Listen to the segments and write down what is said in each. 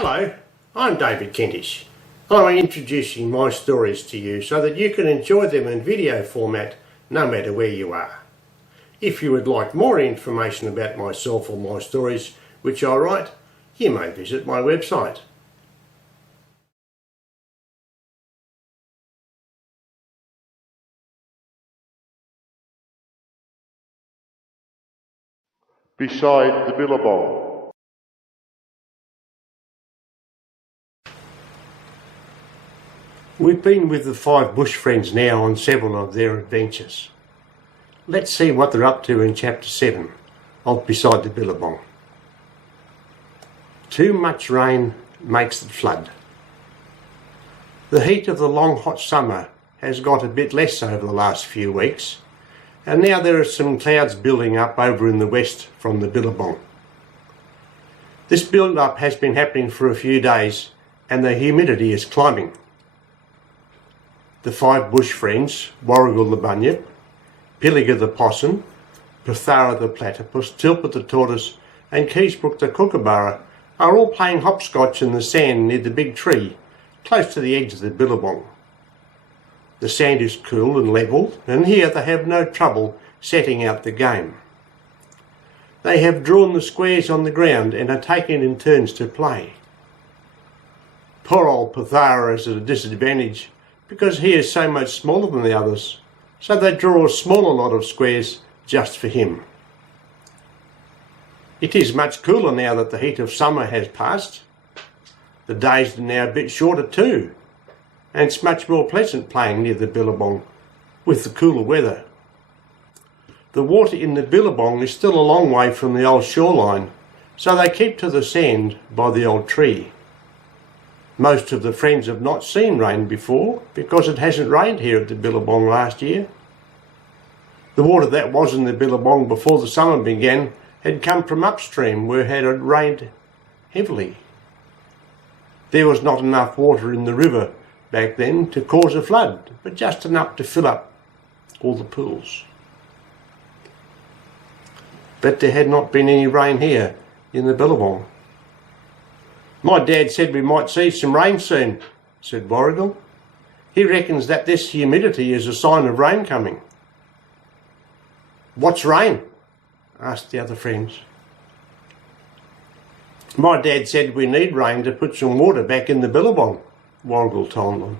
Hello, I'm David Kentish. I'm introducing my stories to you so that you can enjoy them in video format no matter where you are. If you would like more information about myself or my stories which I write, you may visit my website. Beside the Billabong. We've been with the 5 bush friends now on several of their adventures. Let's see what they're up to in chapter 7 of Beside the Billabong. Too much rain makes it flood. The heat of the long hot summer has got a bit less over the last few weeks, and now there are some clouds building up over in the west from the Billabong. This build-up has been happening for a few days and the humidity is climbing. The 5 bush friends, Warrigal the bunyip, Pilliga the possum, Prothara the platypus, Tilpa the tortoise and Keysbrook the kookaburra are all playing hopscotch in the sand near the big tree, close to the edge of the Billabong. The sand is cool and level, and here they have no trouble setting out the game. They have drawn the squares on the ground and are taking in turns to play. Poor old Prothara is at a disadvantage because he is so much smaller than the others, so they draw a smaller lot of squares just for him. It is much cooler now that the heat of summer has passed. The days are now a bit shorter too, and it's much more pleasant playing near the Billabong with the cooler weather. The water in the Billabong is still a long way from the old shoreline, so they keep to the sand by the old tree. Most of the friends have not seen rain before because it hasn't rained here at the Billabong last year. The water that was in the Billabong before the summer began had come from upstream where it had rained heavily. There was not enough water in the river back then to cause a flood, but just enough to fill up all the pools. But there had not been any rain here in the Billabong. "My dad said we might see some rain soon," said Warrigal. "He reckons that this humidity is a sign of rain coming." "What's rain?" asked the other friends. "My dad said we need rain to put some water back in the Billabong," Warrigal told them.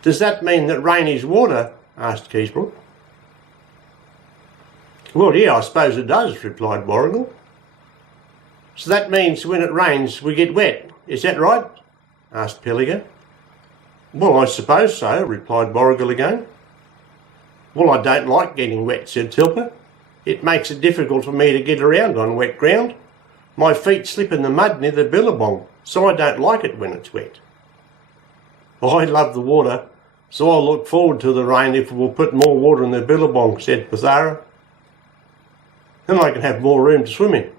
"Does that mean that rain is water?" asked Keysbrook. "Well, yeah, I suppose it does," replied Warrigal. "So that means when it rains we get wet, is that right?" asked Pilliga. "Well, I suppose so," replied Warrigal again. "Well, I don't like getting wet," said Tilpa. "It makes it difficult for me to get around on wet ground. My feet slip in the mud near the Billabong, so I don't like it when it's wet." "I love the water, so I'll look forward to the rain if it will put more water in the Billabong," said Prothara. "Then I can have more room to swim in."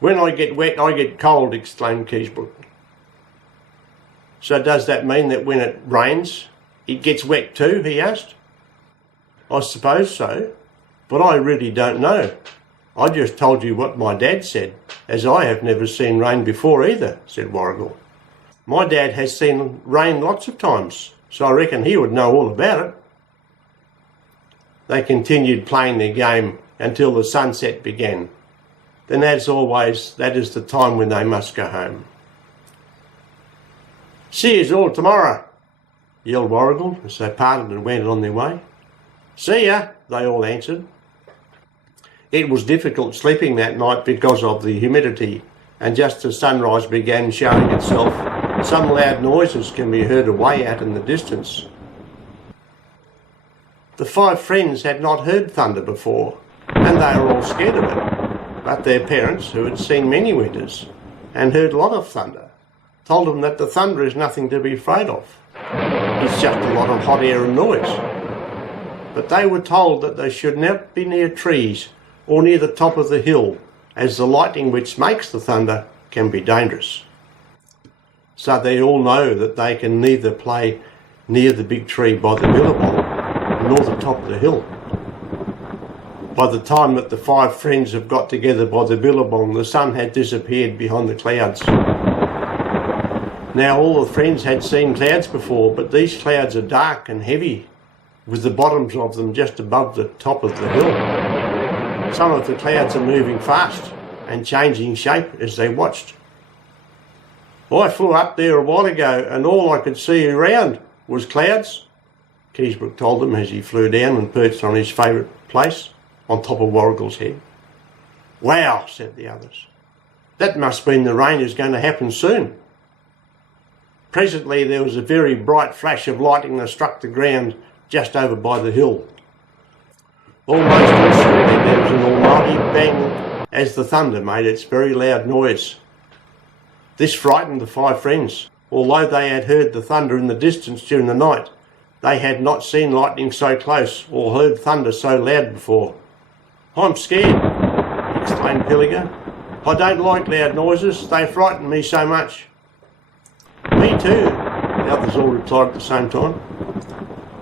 "When I get wet, I get cold," exclaimed Keysbrook. "So does that mean that when it rains, it gets wet too?" he asked. "I suppose so, but I really don't know. I just told you what my dad said, as I have never seen rain before either," said Warrigal. "My dad has seen rain lots of times, so I reckon he would know all about it." They continued playing their game until the sunset began. Then, as always, that is the time when they must go home. "See yous all tomorrow," yelled Warrigal as they parted and went on their way. "See ya," they all answered. It was difficult sleeping that night because of the humidity, and just as sunrise began showing itself, some loud noises can be heard away out in the distance. The 5 friends had not heard thunder before, and they were all scared of it. But their parents, who had seen many winters and heard a lot of thunder, told them that the thunder is nothing to be afraid of. It's just a lot of hot air and noise. But they were told that they should not be near trees or near the top of the hill, as the lightning which makes the thunder can be dangerous. So they all know that they can neither play near the big tree by the Billabong nor the top of the hill. By the time that the 5 friends have got together by the Billabong, the sun had disappeared behind the clouds. Now all the friends had seen clouds before, but these clouds are dark and heavy, with the bottoms of them just above the top of the hill. Some of the clouds are moving fast and changing shape as they watched. I flew up there a while ago and all I could see around was clouds, Keysbrook told them as he flew down and perched on his favourite place, on top of Warrigal's head. Wow, said the others. That must mean the rain is going to happen soon. Presently there was a very bright flash of lightning that struck the ground just over by the hill. Almost instantly there was an almighty bang as the thunder made its very loud noise. This frightened the 5 friends. Although they had heard the thunder in the distance during the night, they had not seen lightning so close or heard thunder so loud before. I'm scared, exclaimed Pilliga. I don't like loud noises, they frighten me so much. Me too, the others all replied at the same time.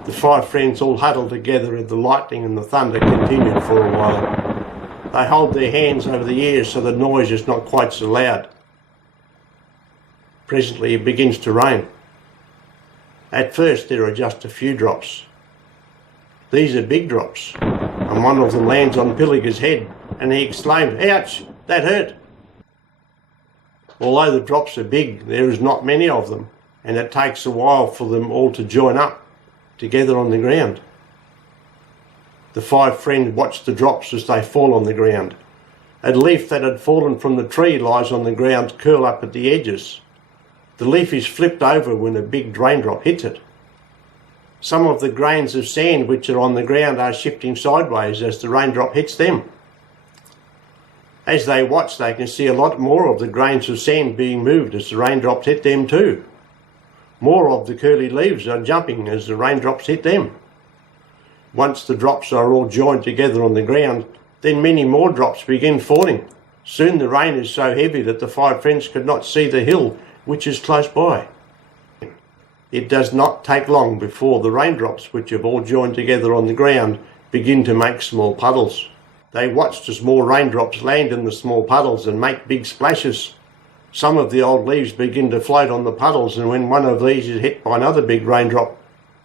The 5 friends all huddled together as the lightning and the thunder continued for a while. They hold their hands over the ears so the noise is not quite so loud. Presently it begins to rain. At first there are just a few drops. These are big drops, and one of them lands on Pilliga's head, and he exclaimed, "Ouch, that hurt." Although the drops are big, there is not many of them, and it takes a while for them all to join up together on the ground. The 5 friends watch the drops as they fall on the ground. A leaf that had fallen from the tree lies on the ground, curl up at the edges. The leaf is flipped over when a big raindrop hits it. Some of the grains of sand which are on the ground are shifting sideways as the raindrop hits them. As they watch, they can see a lot more of the grains of sand being moved as the raindrops hit them too. More of the curly leaves are jumping as the raindrops hit them. Once the drops are all joined together on the ground, then many more drops begin falling. Soon the rain is so heavy that the 5 friends could not see the hill which is close by. It does not take long before the raindrops, which have all joined together on the ground, begin to make small puddles. They watched as more raindrops land in the small puddles and make big splashes. Some of the old leaves begin to float on the puddles, and when one of these is hit by another big raindrop,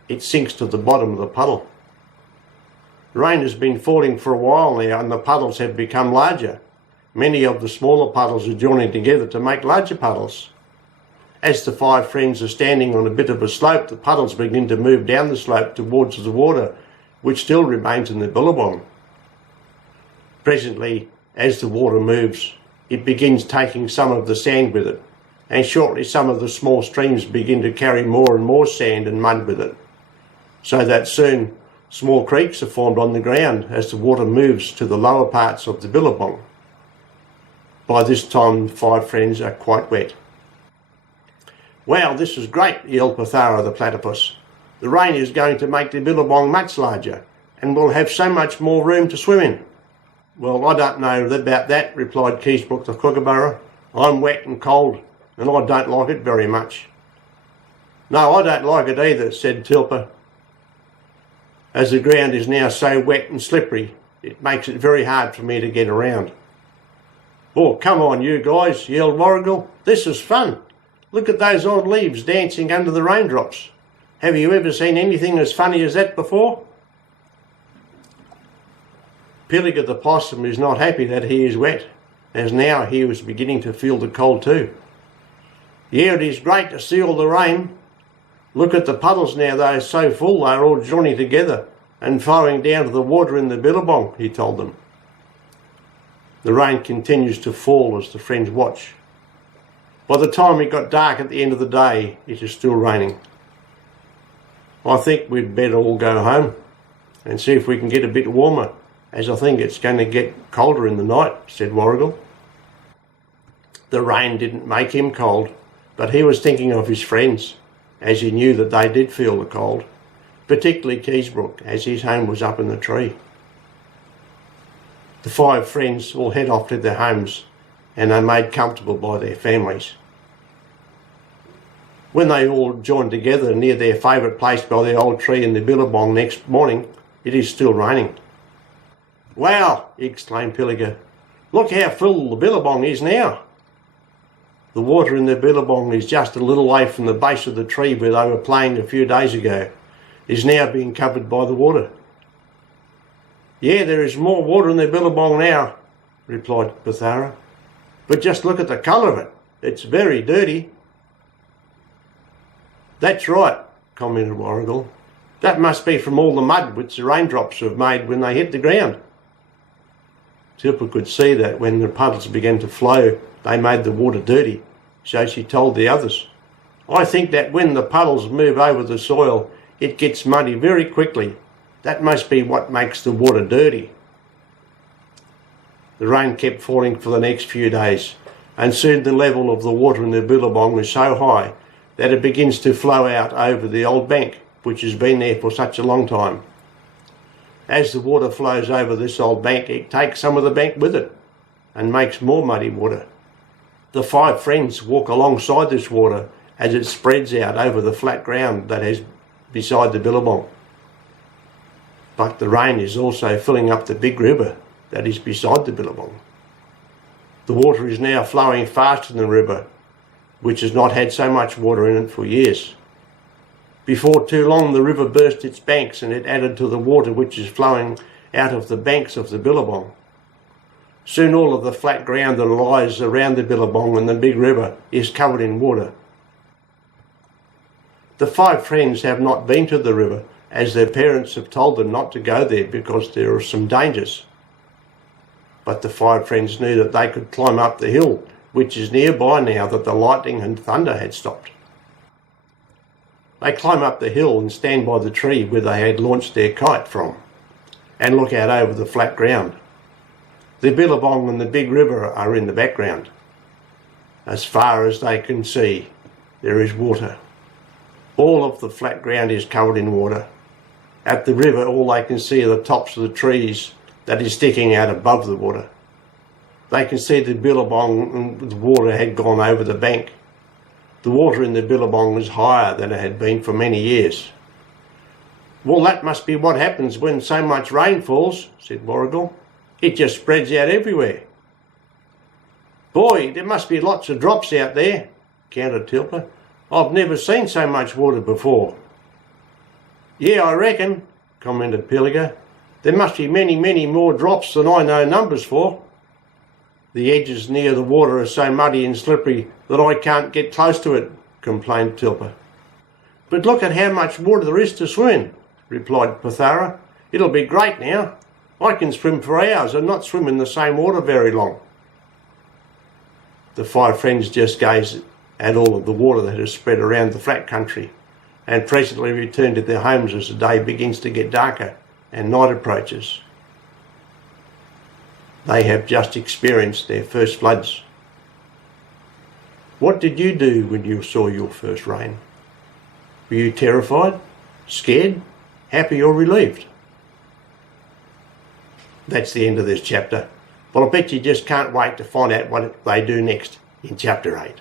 it sinks to the bottom of the puddle. Rain has been falling for a while now, and the puddles have become larger. Many of the smaller puddles are joining together to make larger puddles. As the 5 friends are standing on a bit of a slope, the puddles begin to move down the slope towards the water, which still remains in the Billabong. Presently, as the water moves, it begins taking some of the sand with it, and shortly some of the small streams begin to carry more and more sand and mud with it, so that soon small creeks are formed on the ground as the water moves to the lower parts of the Billabong. By this time, the 5 friends are quite wet. "Wow, this is great," yelled Pathara the platypus. "The rain is going to make the Billabong much larger, and we'll have so much more room to swim in." "Well, I don't know about that," replied Keysbrook the kookaburra. "I'm wet and cold, and I don't like it very much." "No, I don't like it either," said Tilpa. "As the ground is now so wet and slippery, it makes it very hard for me to get around." "Oh, come on, you guys," yelled Warrigal. "This is fun. Look at those old leaves dancing under the raindrops. Have you ever seen anything as funny as that before?" Pilliga the possum is not happy that he is wet, as now he was beginning to feel the cold too. "Yeah, it is great to see all the rain. Look at the puddles now, they are so full they are all joining together and flowing down to the water in the Billabong," he told them. The rain continues to fall as the friends watch. By the time it got dark at the end of the day, it is still raining. "I think we'd better all go home and see if we can get a bit warmer, as I think it's going to get colder in the night," said Warrigal. The rain didn't make him cold, but he was thinking of his friends, as he knew that they did feel the cold, particularly Keysbrook, as his home was up in the tree. The 5 friends all head off to their homes, and are made comfortable by their families. When they all join together near their favourite place by the old tree in the Billabong next morning, it is still raining. "Wow!" exclaimed Pilliga. "Look how full the Billabong is now." The water in the Billabong is just a little way from the base of the tree where they were playing a few days ago, is now being covered by the water. "Yeah, there is more water in the Billabong now," replied Pithara. "But just look at the colour of it. It's very dirty." "That's right," commented Warrigal. "That must be from all the mud which the raindrops have made when they hit the ground." Tilpa could see that when the puddles began to flow, they made the water dirty, so she told the others, "I think that when the puddles move over the soil, it gets muddy very quickly. That must be what makes the water dirty." The rain kept falling for the next few days, and soon the level of the water in the Billabong was so high that it begins to flow out over the old bank, which has been there for such a long time. As the water flows over this old bank, it takes some of the bank with it and makes more muddy water. The 5 friends walk alongside this water as it spreads out over the flat ground that is beside the Billabong. But the rain is also filling up the big river that is beside the Billabong. The water is now flowing faster than the river, which has not had so much water in it for years. Before too long the river burst its banks and it added to the water which is flowing out of the banks of the Billabong. Soon all of the flat ground that lies around the Billabong and the big river is covered in water. The 5 friends have not been to the river, as their parents have told them not to go there because there are some dangers. But the 5 friends knew that they could climb up the hill, which is nearby now that the lightning and thunder had stopped. They climb up the hill and stand by the tree where they had launched their kite from, and look out over the flat ground. The Billabong and the big river are in the background. As far as they can see, there is water. All of the flat ground is covered in water. At the river, all they can see are the tops of the trees that is sticking out above the water. They can see the Billabong and the water had gone over the bank. The water in the Billabong was higher than it had been for many years. "Well, that must be what happens when so much rain falls," said Warrigal. "It just spreads out everywhere." "Boy, there must be lots of drops out there," countered Tilpa. "I've never seen so much water before." "Yeah, I reckon," commented Pilliga. "There must be many, many more drops than I know numbers for. The edges near the water are so muddy and slippery that I can't get close to it," complained Tilpa. "But look at how much water there is to swim in," replied Pithara. "It'll be great now. I can swim for hours and not swim in the same water very long." The 5 friends just gazed at all of the water that has spread around the flat country, and presently return to their homes as the day begins to get darker and night approaches. They have just experienced their first floods. What did you do when you saw your first rain? Were you terrified, scared, happy or relieved? That's the end of this chapter, but I bet you just can't wait to find out what they do next in chapter 8.